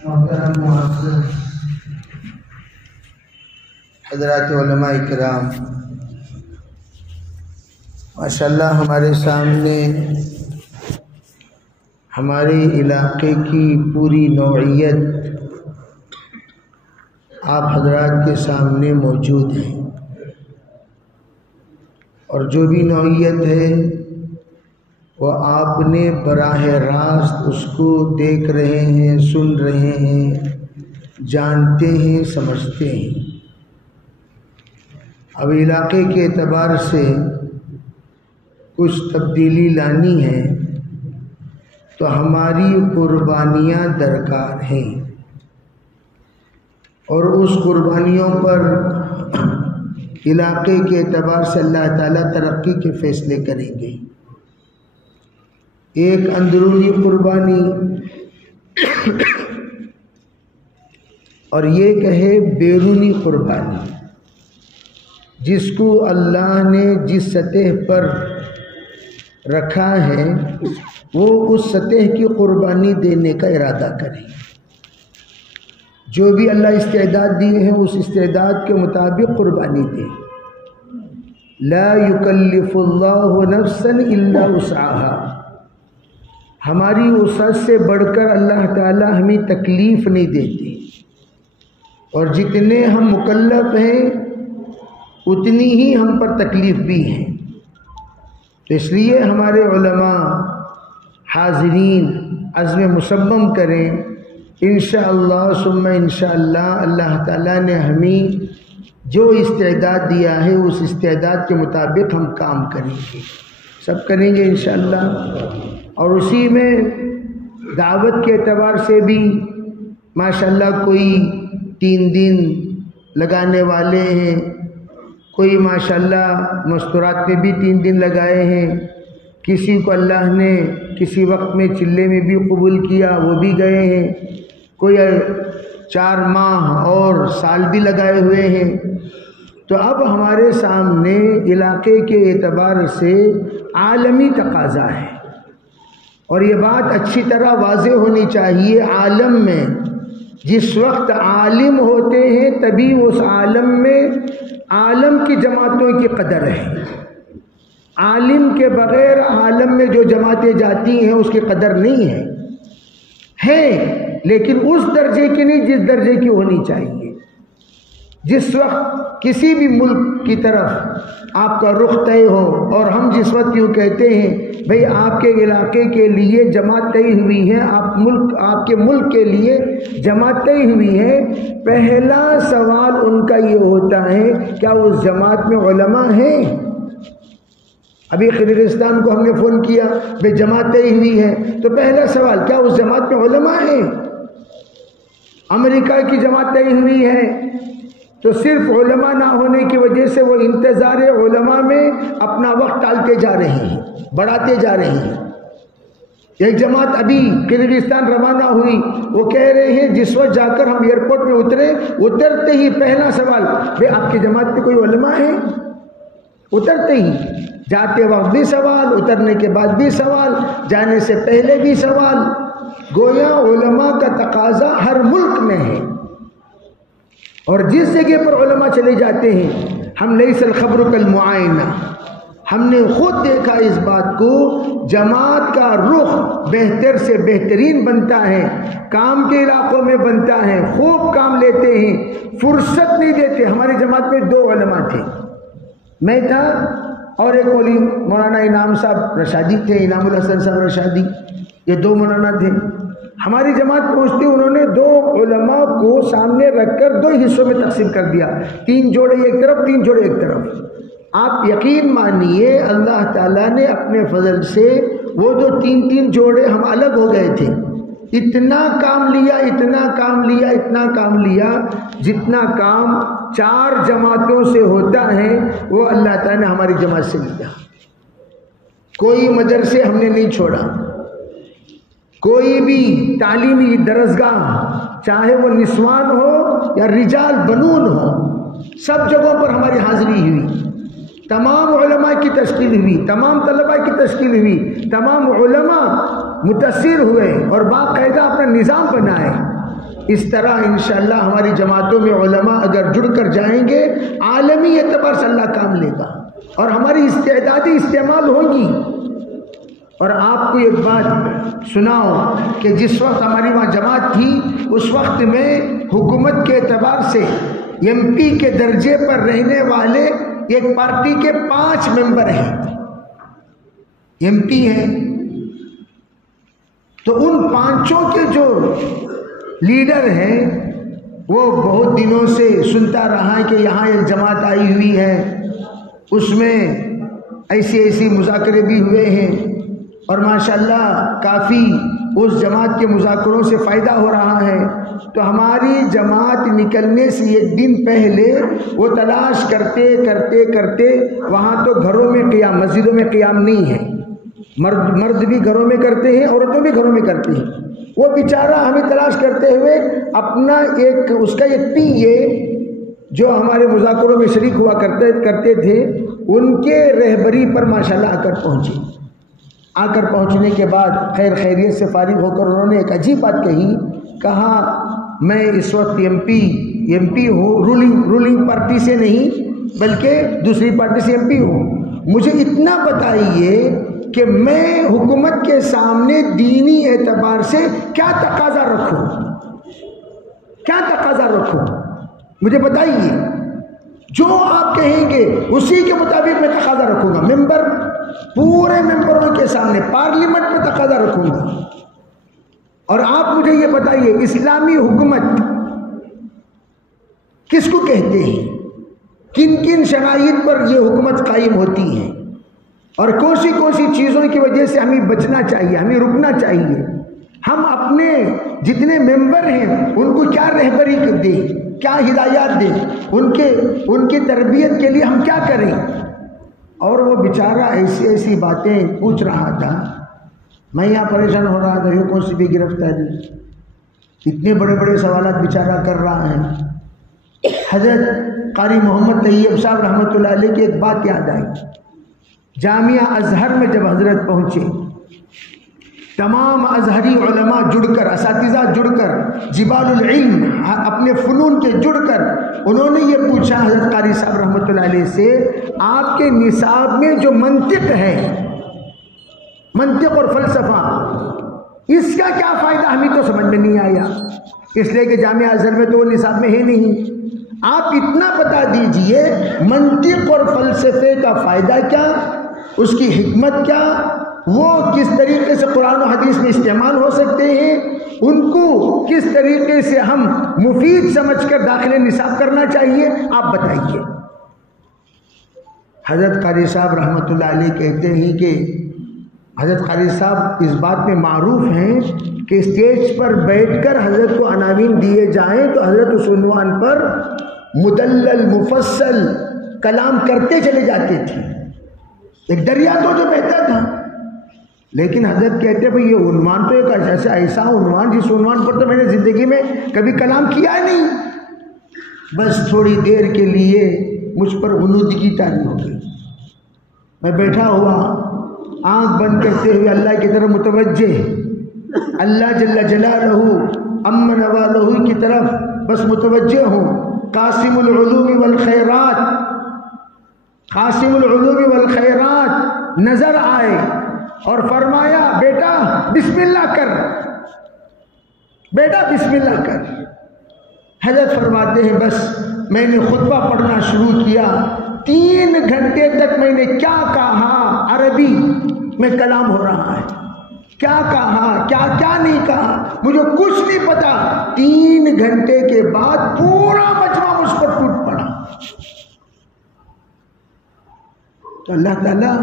محترم معزز حضرات علماء کرام، ماشاءاللہ ہمارے سامنے ہمارے علاقے کی پوری نوعیت آپ حضرات کے سامنے موجود ہے، اور جو بھی نوعیت ہے وہ آپ نے براہ راست اس کو دیکھ رہے ہیں، سن رہے ہیں، جانتے ہیں، سمجھتے ہیں۔ اب علاقے کے اعتبار سے کچھ تبدیلی لانی ہے تو ہماری قربانیاں درکار ہیں، اور اس قربانیوں پر علاقے کے اعتبار سے اللہ تعالیٰ ترقی کے فیصلے کریں گے۔ ایک اندرونی قربانی اور یہ کہے بیرونی قربانی، جس کو اللہ نے جس سطح پر رکھا ہے وہ اس سطح کی قربانی دینے کا ارادہ کریں۔ جو بھی اللہ استعداد دیے ہیں اس استعداد کے مطابق قربانی دیں۔ لا یکلف اللہ نفسا الا وسعها، ہماری وسعت سے بڑھ کر اللہ تعالی ہمیں تکلیف نہیں دیتے، اور جتنے ہم مکلف ہیں اتنی ہی ہم پر تکلیف بھی ہیں۔ تو اس لیے ہمارے علماء حاضرین عزم مصمم کریں، انشاءاللہ ثم انشاءاللہ اللہ تعالیٰ نے ہمیں جو استعداد دیا ہے اس استعداد کے مطابق ہم کام کریں گے، سب کریں گے انشاءاللہ۔ اور اسی میں دعوت کے اعتبار سے بھی ماشاءاللہ کوئی 3 دن لگانے والے ہیں، کوئی ماشاءاللہ مستورات میں بھی 3 دن لگائے ہیں، کسی کو اللہ نے کسی وقت میں چلے میں بھی قبول کیا وہ بھی گئے ہیں، کوئی 4 ماہ اور سال بھی لگائے ہوئے ہیں۔ تو اب ہمارے سامنے علاقے کے اعتبار سے عالمی تقاضا ہے، اور یہ بات اچھی طرح واضح ہونی چاہیے۔ عالم میں جس وقت عالم ہوتے ہیں تبھی اس عالم میں عالم کی جماعتوں کی قدر ہے۔ عالم کے بغیر عالم میں جو جماعتیں جاتی ہیں اس کی قدر نہیں ہے، لیکن اس درجے کی نہیں جس درجے کی ہونی چاہیے۔ جس وقت کسی بھی ملک کی طرف آپ کا رخ طے ہو، اور ہم جس وقت یوں کہتے ہیں بھئی آپ کے علاقے کے لیے جماعت طے ہوئی ہے، آپ کے ملک کے لیے جماعت طے ہوئی ہے، پہلا سوال ان کا یہ ہوتا ہے کیا اس جماعت میں علماء ہیں؟ ابھی قرغیزستان کو ہم نے فون کیا بھئی جماعت طے ہوئی ہے، تو پہلا سوال کیا اس جماعت میں علماء ہیں؟ امریکہ کی جماعت طے ہوئی ہے تو صرف علماء نہ ہونے کی وجہ سے وہ انتظار علماء میں اپنا وقت ٹالتے جا رہے ہیں، بڑھاتے جا رہے ہیں۔ ایک جماعت ابھی قرغیزستان روانہ ہوئی، وہ کہہ رہے ہیں جس وقت جا کر ہم ایئرپورٹ میں اترتے ہی پہلا سوال بھئی آپ کی جماعت میں کوئی علماء ہیں؟ اترتے ہی، جاتے وقت بھی سوال، اترنے کے بعد بھی سوال، جانے سے پہلے بھی سوال۔ گویا علماء کا تقاضا ہر ملک میں ہے، اور جس جگہ پر علماء چلے جاتے ہیں ہم لیس الخبر کالمعائنہ، ہم نے خود دیکھا اس بات کو، جماعت کا رخ بہتر سے بہترین بنتا ہے، کام کے علاقوں میں بنتا ہے، خوب کام لیتے ہیں، فرصت نہیں دیتے۔ ہماری جماعت میں 2 علماء تھے، میں تھا اور ایک مولوی مولانا انعام صاحب رشادی تھے، انعام الحسن صاحب رشادی، یہ 2 مولانا تھے۔ ہماری جماعت پہنچتی انہوں نے 2 علماء کو سامنے رکھ کر 2 حصوں میں تقسیم کر دیا، 3 جوڑے ایک طرف 3 جوڑے ایک طرف۔ آپ یقین مانیے اللہ تعالیٰ نے اپنے فضل سے وہ جو 3 جوڑے ہم الگ ہو گئے تھے، اتنا کام لیا، اتنا کام لیا، اتنا کام لیا، جتنا کام 4 جماعتوں سے ہوتا ہے وہ اللہ تعالیٰ نے ہماری جماعت سے لیا۔ کوئی مدرسے ہم نے نہیں چھوڑا، کوئی بھی تعلیمی درسگاہ چاہے وہ نسوان ہو یا رجال بنون ہو، سب جگہوں پر ہماری حاضری ہوئی، تمام علماء کی تشکیل ہوئی، تمام طلباء کی تشکیل ہوئی، تمام علماء متاثر ہوئے اور باقاعدہ اپنا نظام بنائے۔ اس طرح انشاءاللہ ہماری جماعتوں میں علماء اگر جڑ کر جائیں گے عالمی اعتبار سے اللہ کام لے گا اور ہماری استعدادی استعمال ہوگی۔ اور آپ کو ایک بات سناؤ کہ جس وقت ہماری وہاں جماعت تھی اس وقت میں حکومت کے اعتبار سے ایم پی کے درجے پر رہنے والے ایک پارٹی کے 5 ممبر ہیں، ایم پی ہیں، تو ان 5 کے جو لیڈر ہیں وہ بہت دنوں سے سنتا رہا ہے کہ یہاں ایک جماعت آئی ہوئی ہے، اس میں ایسی مذاکرے بھی ہوئے ہیں اور ماشاءاللہ کافی اس جماعت کے مذاکروں سے فائدہ ہو رہا ہے۔ تو ہماری جماعت نکلنے سے ایک دن پہلے وہ تلاش کرتے کرتے کرتے وہاں تو گھروں میں قیام، مسجدوں میں قیام نہیں ہے، مرد بھی گھروں میں کرتے ہیں، عورتوں بھی گھروں میں کرتی ہیں، وہ بیچارہ ہمیں تلاش کرتے ہوئے اپنا اس کا ایک پی اے جو ہمارے مذاکروں میں شریک ہوا کرتے تھے ان کے رہبری پر ماشاءاللہ آ کر پہنچنے کے بعد خیریت سے فارغ ہو کر انہوں نے ایک عجیب بات کہا میں اس وقت ایم پی ہوں، رولنگ پارٹی سے نہیں بلکہ دوسری پارٹی سے ایم پی ہوں، مجھے اتنا بتائیے کہ میں حکومت کے سامنے دینی اعتبار سے کیا تقاضا رکھوں، مجھے بتائیے، جو آپ کہیں گے اسی کے مطابق میں تقاضا رکھوں گا، پورے ممبروں کے سامنے پارلیمنٹ میں تقاضا رکھوں گا۔ اور آپ مجھے یہ بتائیے اسلامی حکومت کس کو کہتے ہیں، کن کن شرائط پر یہ حکومت قائم ہوتی ہے اور کون سی چیزوں کی وجہ سے ہمیں بچنا چاہیے، ہمیں رکنا چاہیے، ہم اپنے جتنے ممبر ہیں ان کو کیا رہبری دیں، کیا ہدایات دیں، ان کی تربیت کے لیے ہم کیا کریں۔ اور وہ بیچارہ ایسی باتیں پوچھ رہا تھا، میں یہاں پریشان ہو رہا تھا، یہ کون سی بھی گرفتاری، اتنے بڑے سوالات بیچارہ کر رہا ہے۔ حضرت قاری محمد طیب صاحب رحمۃ اللہ علیہ کی ایک بات یاد آئی، جامعہ ازہر میں جب حضرت پہنچے، تمام ازہری علماء جڑ کر، اساتذہ جڑ کر، جبال العلم اپنے فنون کے جڑ کر انہوں نے یہ پوچھا حضرت قاری صاحب رحمۃ اللہ علیہ سے، آپ کے نصاب میں جو منطق ہے، منطق اور فلسفہ، اس کا کیا فائدہ، ہمیں تو سمجھ میں نہیں آیا، اس لیے کہ جامعہ ازہر میں تو وہ نصاب میں ہے نہیں۔ آپ اتنا بتا دیجئے منطق اور فلسفے کا فائدہ کیا، اس کی حکمت کیا، وہ کس طریقے سے قرآن و حدیث میں استعمال ہو سکتے ہیں، ان کو کس طریقے سے ہم مفید سمجھ کر داخل نصاب کرنا چاہیے، آپ بتائیے۔ حضرت قاری صاحب رحمۃ اللہ علیہ کہتے ہیں کہ حضرت قاری صاحب اس بات میں معروف ہیں کہ اسٹیج پر بیٹھ کر حضرت کو عناوین دیے جائیں تو حضرت اس عنوان پر مدلل مفصل کلام کرتے چلے جاتے تھے، ایک دریا تو جو بہتا تھا، لیکن حضرت کہتے بھئی یہ عنوان تو ایک ایسا عنوان جس عنوان پر تو میں نے زندگی میں کبھی کلام کیا نہیں، بس تھوڑی دیر کے لیے مجھ پر غنودگی طاری ہو گئی، میں بیٹھا ہوا آنکھ بند کرتے ہوئے اللہ کی طرف متوجہ، اللہ جل جلالہ امن والہ کی طرف بس متوجہ ہوں، قاسم العلوم والخیرات، قاسم العلوم والخیرات نظر آئے اور فرمایا بیٹا بسم اللہ کر، بیٹا بسم اللہ کر۔ حضرت فرماتے ہیں بس میں نے خطبہ پڑھنا شروع کیا، 3 گھنٹے تک میں نے کیا کہا، عربی میں کلام ہو رہا ہے، کیا کہا کیا نہیں کہا مجھے کچھ نہیں پتا، 3 گھنٹے کے بعد پورا مجمع مجھ پر ٹوٹ پڑا۔ تو اللہ تعالیٰ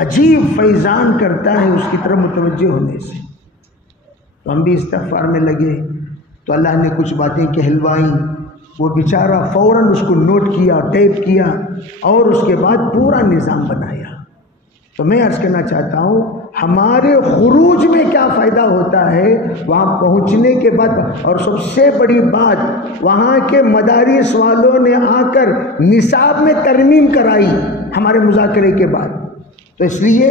عجیب فیضان کرتا ہے اس کی طرف متوجہ ہونے سے۔ تو ہم بھی استغفار میں لگے تو اللہ نے کچھ باتیں کہلوائیں، وہ بیچارہ فوراً اس کو نوٹ کیا، ٹیپ کیا اور اس کے بعد پورا نظام بنایا۔ تو میں عرض کرنا چاہتا ہوں ہمارے خروج میں کیا فائدہ ہوتا ہے وہاں پہنچنے کے بعد، اور سب سے بڑی بات وہاں کے مدارس والوں نے آ کر نصاب میں ترمیم کرائی ہمارے مذاکرے کے بعد۔ تو اس لیے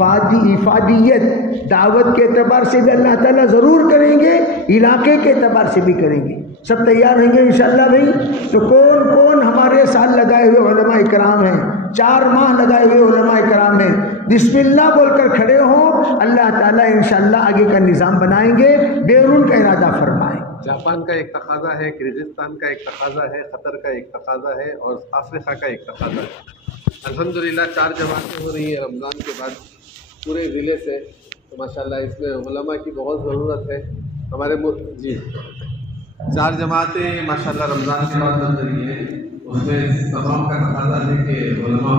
افادیت دعوت کے اعتبار سے بھی اللہ تعالیٰ ضرور کریں گے، علاقے کے اعتبار سے بھی کریں گے. سب تیار ہیں گے انشاءاللہ بھائی؟ تو کون کون ہمارے ساتھ لگائے ہوئے علماء کرام ہیں؟ 4 ماہ لگائے ہوئے علماء کرام ہیں. بسم اللہ بول کر کھڑے ہوں، اللہ تعالیٰ انشاءاللہ آگے کا نظام بنائیں گے. بیرون کا ارادہ فرمائیں. جاپان کا ایک تقاضا ہے، کرغزستان کا ایک تقاضا ہے، قطر کا ایک تقاضا ہے اور افریقہ کا ایک تقاضا ہے. الحمدللہ 4 جماعتیں ہو رہی ہیں رمضان کے بعد پورے ضلع سے. تو ماشاءاللہ اس میں علماء کی بہت ضرورت ہے. ہمارے جی 4 جماعتیں ماشاءاللہ رمضان کے بعد بن رہی ہیں. اس میں تمام کا تقاضا ہے کہ علماء